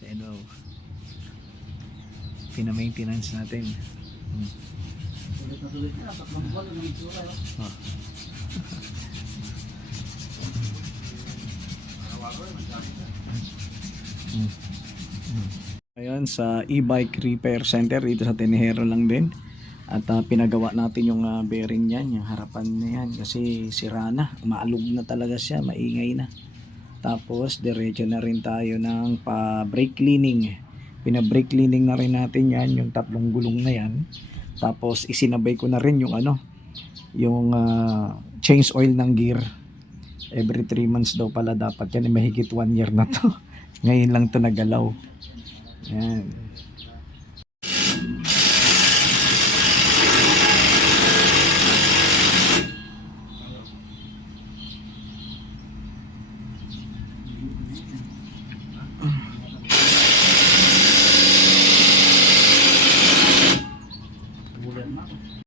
Ano, pina-maintenance natin. Sulit na sulit na. Tatlong buwan na ng itsura. Oh. Ayan, sa e-bike repair center dito sa Tenejero lang din. At pinagawa natin yung bearing niyan, yung harapan na yan. Kasi sira na, umaalog na talaga siya, maingay na. Tapos diretso na rin tayo ng pa-brake cleaning. Pina-brake cleaning na rin natin yan, yung tatlong gulong na yan. Tapos isinabay ko na rin yung yung change oil ng gear. Every 3 months daw pala dapat yan. Mahigit 1 year na to. Ngayon lang to nagalaw. Yan.